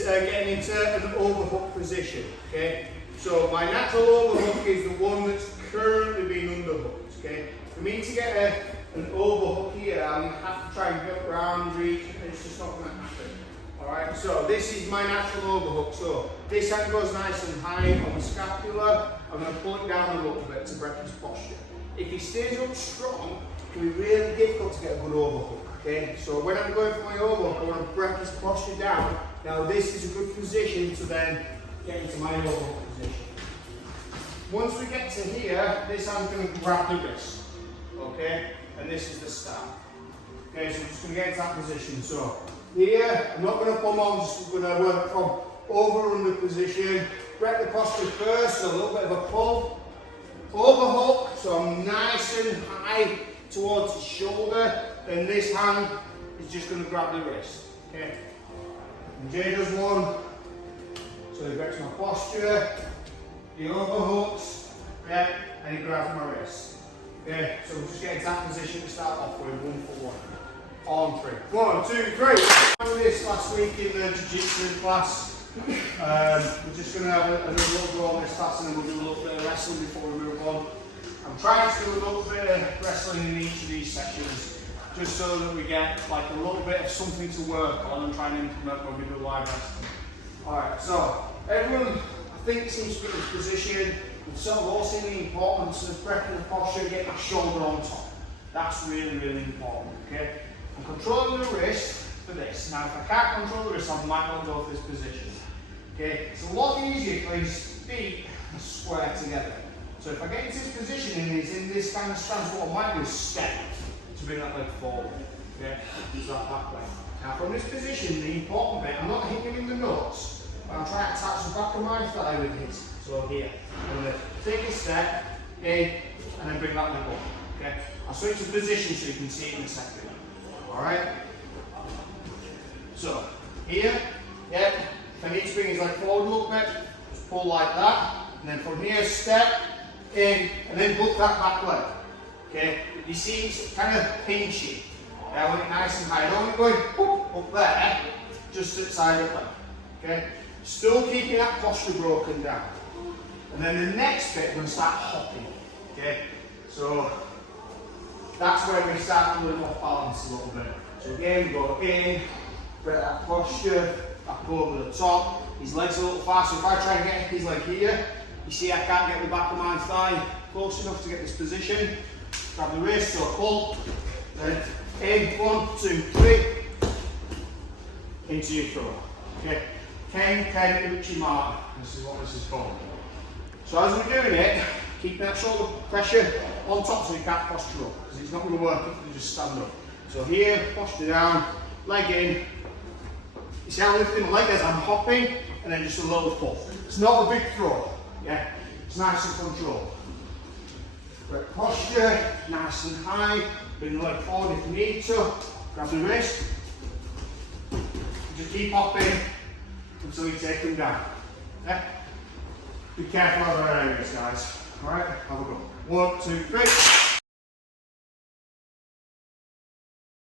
is getting into an overhook position, okay? So my natural overhook is the one that's currently being underhooked, okay? For me to get an overhook here, I'm going to have to try and get around, reach, and it's just not going to happen. Alright, so this is my natural overhook. So this hand goes nice and high on the scapula. I'm going to pull it down a little bit to break his posture. If he stays up strong, it can be really difficult to get a good overhook. Okay, so when I'm going for my overhook, I want to break his posture down. Now this is a good position to then get into my overhook position. Once we get to here, this hand's going to grab the wrist. Okay, and this is the start. Okay, so I'm just going to get into that position. So here, I'm not going to pull on, I'm just going to work from over under position. Break the posture first, so a little bit of a pull. Overhook, so I'm nice and high towards the shoulder. Then this hand is just going to grab the wrist. Okay. And Jay does one. So he breaks my posture. He overhooks. Yeah, and he grabs my wrist. Okay. So we'll just get into that position to start off with 1 for 1. On 3. 1, 2, 3. I did this last week in the jiu-jitsu class. We're just going to have another little go on this class and then we'll do a little bit of wrestling before we move on. I'm trying to do a little bit of wrestling in each of these sections, just so that we get like a little bit of something to work on and try and implement when we do live wrestling. Alright, so everyone I think seems to be in this position. We've sort of all seen the importance of breaking the posture, getting my shoulder on top. That's really, really important, okay? I'm controlling the wrist for this. Now if I can't control the wrist, I might not go for this position. Okay, it's a lot easier for his feet to square together. So if I get into this position and he's in this kind of stance, what I might do is step to bring that leg forward. Okay, use that back leg. Now from this position, the important bit, I'm not hitting him in the nuts, but I'm trying to touch the back of my thigh with his. So here, I'm going to take a step, okay, and then bring that leg up. Okay, I'll switch the position so you can see it in a second. Alright? So, here, yeah, if I need to bring his leg forward a little bit, just pull like that, and then from here, step in, and then hook that back leg. Okay, you see it's kind of pinchy. I want it nice and high. I don't want it going whoop, up there, just at the side of the leg. Okay, still keeping that posture broken down. And then the next bit, we're going to start hopping. Okay, so that's where we start pulling off balance a little bit. So again, we go in, break that posture, back over the top. His legs a little fast, so if I try and get his leg here, you see I can't get the back of my thigh close enough to get this position. Grab the wrist, so pull, then in, 1, 2, 3, into your throw. Okay, Ken, Uchi, this is what this is called. So as we're doing it, keep that shoulder pressure on top so you can't posture up, because it's not going to work if you just stand up. So here, posture down, leg in. You see I'm lifting my leg as I'm hopping, and then just a little pull. It's not a big throw, yeah? It's nice and controlled. Great posture, nice and high. Bring the leg forward if you need to. Grab the wrist. Just keep hopping until you take them down. Yeah? Be careful of our areas, guys. Alright, have a go. 1, 2, 3.